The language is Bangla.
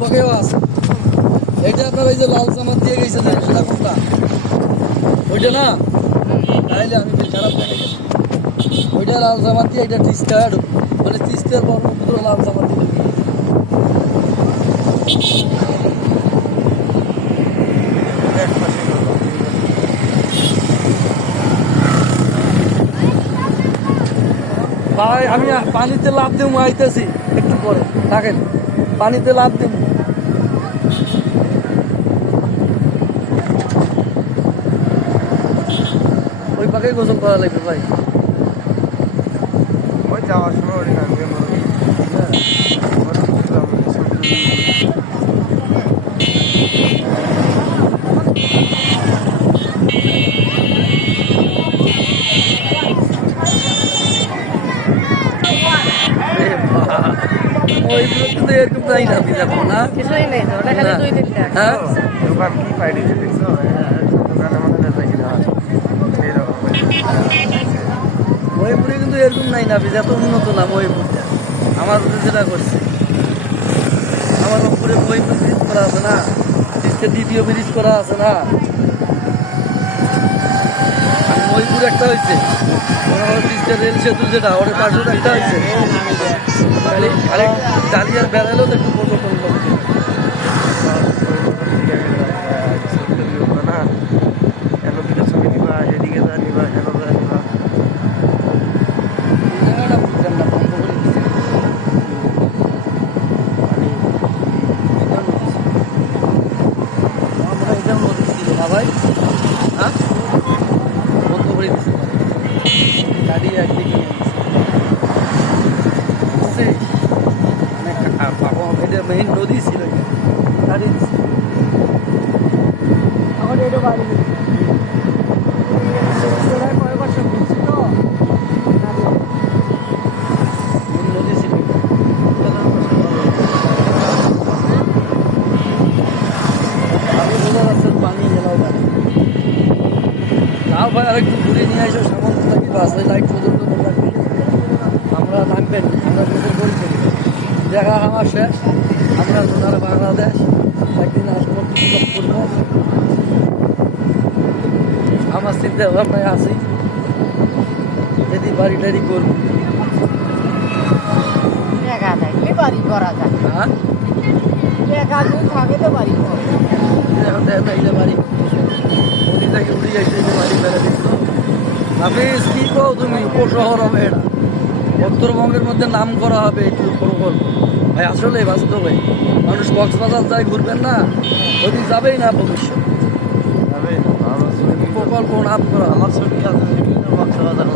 পাকেও আছে। এইটা আপনার এই যে লাল চামার দিয়ে গেছে সেটা কোনটা? ওইটা না? তাইলে আমি বেশ খারাপ দেখে গেছি। ওইটা লাল চামার দিয়ে এটা তিস্তা মানে তিস্তার ব্রহ্মপুত্র লাল চামার দিয়ে ঢুকে গেছে। ভাই আমি পানিতে লাভ দিব আইতেছি একটু পরে, থাকেন পানিতে লাভ দিব। ওই পাকে গোসল করা লাগবে ভাই। ওই যাওয়ার সময় ওই নামবে ওই কিন্তু এরকম তাই না আপনি যাবো না কিছুই নেই তো, ওটা খালি 2-3টা। হ্যাঁ দোকান কি পাইনি দেখছো দোকানে মানে বেচা কিনা হয় এইরকম মহিপুরে কিন্তু এরকম নাই না আপনি এত উন্নত না মহিপুরটা। আমার যেটা করছে আমার উপরে মহিপুর ব্রিজ করা আছে না, দ্বিতীয় ব্রিজ করা আছে না। মহিপুর একটা হয়েছে রেল সেতু যেটা ওর পাশে একটা হয়েছে, আরেক ডালিয়ার বেড়ালেও তো একটু পরিবর্তন করছে। না এত দিকে ছবি নিবা এদিকে যা নিবা এত যা নিবা এই জায়গাটা বুঝলাম না, বন্ধ করে দিচ্ছে। এটাও নদী ছিল না ভাই, হ্যাঁ বন্ধ করে দিচ্ছে গাড়ি একদিকে নিয়ে গেছে। এটা মেইন নদী ছিল গাড়ি আমার এটা বাড়ি কয়েক বছর ঘুরছি তো মেইন নদী ছিল। আমি বোঝা যাচ্ছে পানি গেলাও গাড়ি নাও ভাই আরেকটু ঘুরে নিয়ে আসো সামন্ত থাকি বাস ওই লাইট পর্যন্ত লাগবে। আমরা নামবেন, আমরা গোসল করি দেখা আমার শেষ। আমরা সোনার বাংলাদেশ একদিন আসবো করবো, আমার চিন্তা ভাবনায় আছি যদি বাড়ি টাড়ি করবো। জায়গা থাকলে বাড়ি করা যায়, হ্যাঁ জায়গা যদি থাকে তো বাড়ি করা যায়। এখন দেখেন না, এই যে বাড়ি নদীটাকে উড়িয়ে এসে এই যে বাড়ি বেড়া দিচ্ছ আপনি কি কো তুমি উপশহর হবে এটা, উত্তরবঙ্গের মধ্যে নাম করা হবে একটু প্রকল্প। ভাই আসলে বাস্তবে মানুষ কক্সবাজার যায় ঘুরবেন না, ওদিন যাবেই না ভবিষ্যৎ যাবে আমার ছবি প্রকল্প নাম করা। আমার ছবি আছে কক্সবাজার